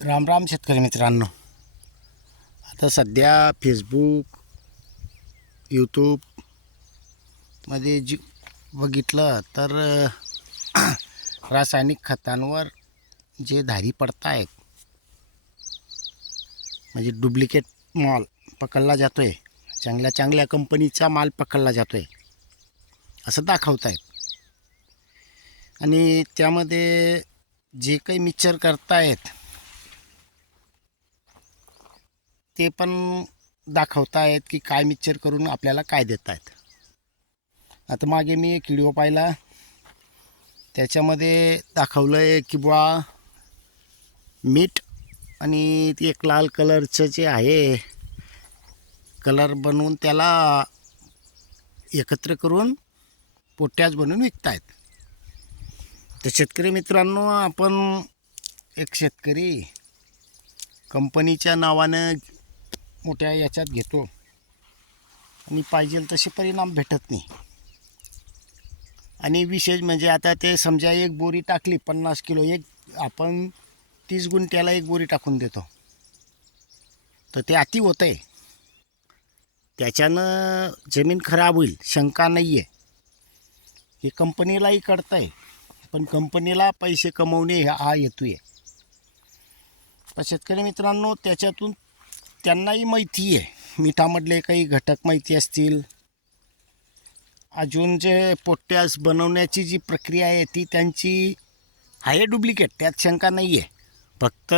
राम राम शेतकरी मित्रांनो. आता सध्या फेसबुक यूट्यूबमध्ये जी बघितलं तर रासायनिक खतांवर जे धारी पडत आहेत म्हणजे डुप्लिकेट माल पकडला जातो आहे चांगल्या चांगल्या कंपनीचा माल पकडला जातो आहे असं दाखवत आहेत आणि त्यामध्ये जे काही मिक्सर करतायत ते पण दाखवतायत की काय मिक्सर करून आपल्याला काय देत आहेत आता मागे मी एक व्हिडिओ पाहिला. त्याच्यामध्ये दाखवलं आहे की बुवा मीठ आणि ते एक लाल कलरचं जे आहे कलर बनवून त्याला एकत्र करून पोट्याच बनवून विकतायत. तर शेतकरी मित्रांनो आपण एक शेतकरी कंपनीच्या नावानं मोठ्या याच्यात घेतो. आणि पाहिजे तसे परिणाम भेटत नाही. आणि विशेष म्हणजे आता ते समजा एक बोरी टाकली पन्नास किलो एक आपण तीस गुंठ्याला एक बोरी टाकून देतो. तर ते अति होतं आहे. त्याच्यानं जमीन खराब होईल शंका नाही आहे हे कंपनीलाही कळतं आहे पण कंपनीला पैसे कमवणे हा हा हेतू आहे. तर शेतकरी मित्रांनो त्याच्यातून त्यांनाही माहिती आहे. मिठामधले काही घटक माहिती असतील. अजून जे पोट्यास बनवण्याची जी प्रक्रिया आहे ती त्यांची आहे डुप्लिकेट त्यात शंका नाही आहे. फक्त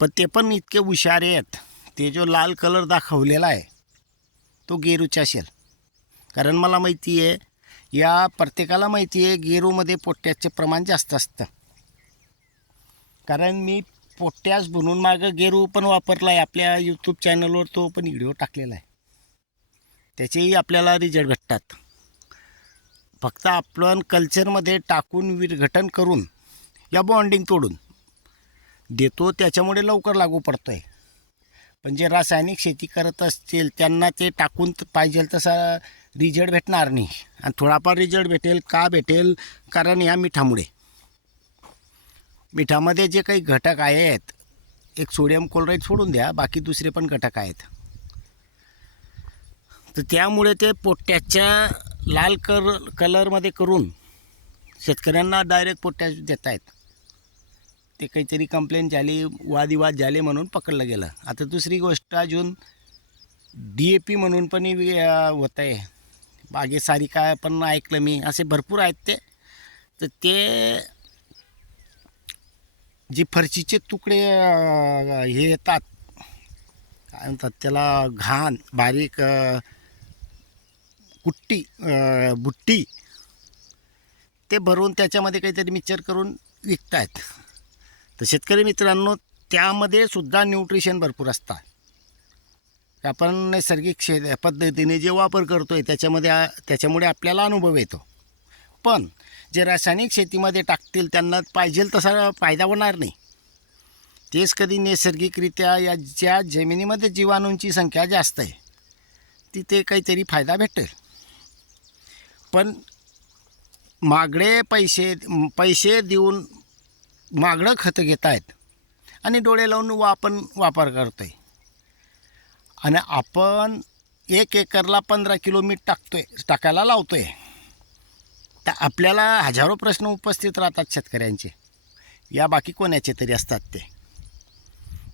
पण ते पण इतके हुशार आहेत. ते जो लाल कलर दाखवलेला आहे तो गेरूचा असेल कारण मला माहिती आहे या प्रत्येकाला माहिती आहे गेरूमध्ये पोट्याचे प्रमाण जास्त असतं. कारण मी पोट्यास बनवून मागं गेरू पण वापरला आहे आपल्या यूट्यूब चॅनलवर तो पण व्हिडिओ टाकलेला आहे. त्याचेही आपल्याला रिझल्ट भेटतात. फक्त आपण कल्चरमध्ये टाकून विरघटन करून या बॉन्डिंग तोडून देतो त्याच्यामुळे लवकर लागू पडतो आहे पण जे रासायनिक शेती करत असतील त्यांना ते टाकून पाहिजे तसा रिझल्ट भेटणार नाही. आणि थोडाफार रिझल्ट भेटेल का भेटेल? कारण या मिठामुळे. मिठामध्ये जे काही घटक आहेत एक सोडियम क्लोराईड सोडून द्या बाकी दुसरे पण घटक आहेत. तर त्यामुळे ते पोट्याच्या लाल कर कलरमध्ये करून शेतकऱ्यांना डायरेक्ट पोट्या देत आहेत ते काहीतरी कंप्लेंट झाली वादविवाद झाले म्हणून पकडलं गेलं. आता दुसरी गोष्ट अजून डी ए पी म्हणून पण होत आहे बागे सारिका पण ऐकलं मी. असे भरपूर आहेत ते. तर ते जे फरशीचे तुकडे हे येतात काय म्हणतात त्याला घाण बारीक कुट्टी बुट्टी ते भरून त्याच्यामध्ये काहीतरी मिक्सर करून विकतायत. तर शेतकरी मित्रांनो त्यामध्ये सुद्धा न्यूट्रिशन भरपूर असतात. आपण नैसर्गिक शे पद्धतीने जे वापर करतो आहे त्याच्यामध्ये त्याच्यामुळे आपल्याला अनुभव येतो. पण जे रासायनिक शेतीमध्ये टाकतील त्यांना पाहिजे तसा फायदा होणार नाही. तेच कधी नैसर्गिकरित्या या ज्या जमिनीमध्ये जीवाणूंची संख्या जास्त आहे तिथे काहीतरी फायदा भेटेल. पण मागडे पैसे पैसे देऊन मागडं खतं घेत आहेत आणि डोळे लावून वा आपण वापर करतो आहे आणि आपण एक एकरला पंधरा किलो मीठ टाकतो आहे टाकायला लावतो आहे तर आपल्याला हजारो प्रश्न उपस्थित राहतात शेतकऱ्यांचे. या बाकी कोणाचे तरी असतात ते.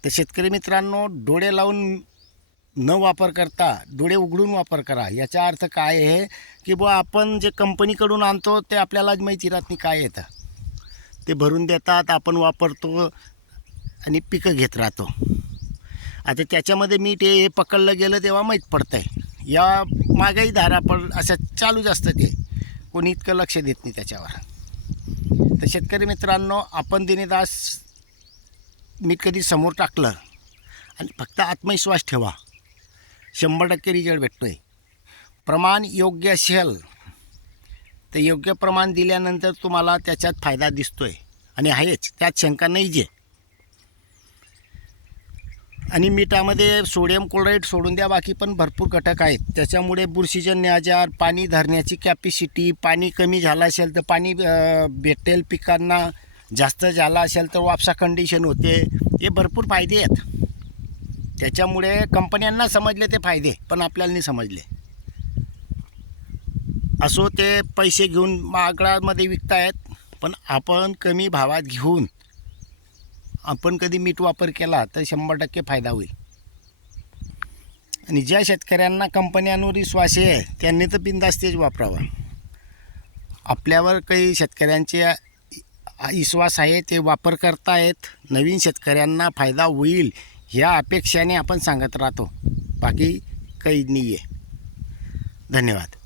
तर शेतकरी मित्रांनो डोळे लावून न वापर करता डोळे उघडून वापर करा. याचा अर्थ काय आहे की बुवा आपण जे कंपनीकडून आणतो ते आपल्याला माहिती राहत नाही काय येतं ते. भरून देतात आपण वापरतो आणि पिकं घेत राहतो. आता त्याच्यामध्ये मीठ हे पकडलं गेलं तेव्हा माहीत पडतं आहे या मागाई धारा पण असं चालूच असतं ते. कोणी इतकं लक्ष देत नाही त्याच्यावर. तर शेतकरी मित्रांनो आपण दिनेदास मी कधी समोर टाकलं आणि फक्त आत्मविश्वास ठेवा. शंभर टक्के रिझल्ट भेटतो आहे प्रमाण योग्य असेल तर योग्य प्रमाण दिल्यानंतर तुम्हाला त्याच्यात फायदा दिसतो आहे आणि आहेच त्यात शंका नाही जे आणि मिठामध्ये सोडियम क्लोराईड सोडून द्या बाकी पण भरपूर घटक आहेत. त्याच्यामुळे बुरशीजन्य आजार पाणी धरण्याची कॅपॅसिटी पाणी कमी झालं असेल तर पाणी भेटेल पिकांना. जास्त झाला असेल तर वापसा कंडिशन होते. हे भरपूर फायदे आहेत. त्याच्यामुळे कंपन्यांना समजले ते फायदे पण आपल्याला नाही समजले. असो ते पैसे घेऊन महागडामध्ये विकतायत पण आपण कमी भावात घेऊन आपण कधी मीठ वापर केला तर शंभर टक्के फायदा होईल. आणि ज्या शेतकऱ्यांना कंपन्यांवर विश्वास आहे त्यांनी तर बिंदास्तेच वापरावा. आपल्यावर काही शेतकऱ्यांचे विश्वास आहे ते वापर करतायत. नवीन शेतकऱ्यांना फायदा होईल ह्या अपेक्षाने आपण सांगत राहतो. बाकी काही नाही आहे धन्यवाद.